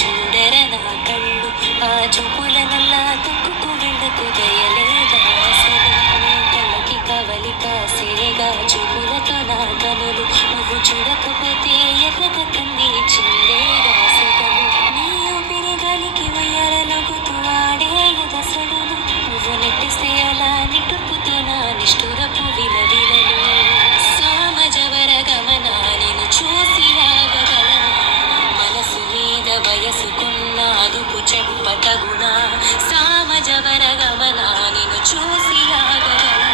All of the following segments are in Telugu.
ചൂടരനാ കള്ളു ആ ചുപുലനല്ല കുക്കുകുവിളുകുതയലേ చేసుకున్న అదుపు చెంప తగున. సామజవర గమనానిను చూసి ఆగగల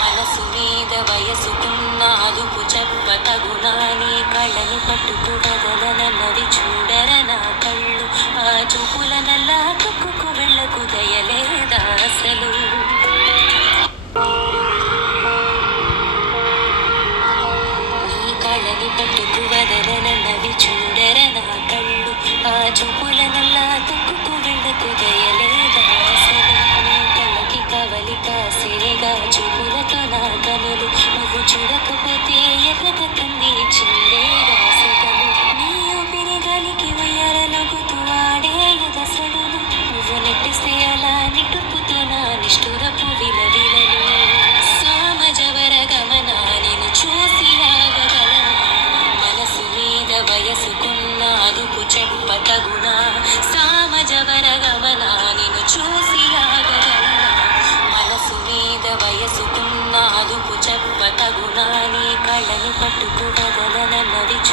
మనసు మీద వయసుకున్న అదుపు చెప్ప తగున. నీ కళ్ళని పట్టుకు కదలనన్నది చూ ರಾಜು ಕುಲ ನಲ್ಲ ತುಕ್ಕು ಕುವೆಂದ ಕುದಯಲೇ らにパッととがだななり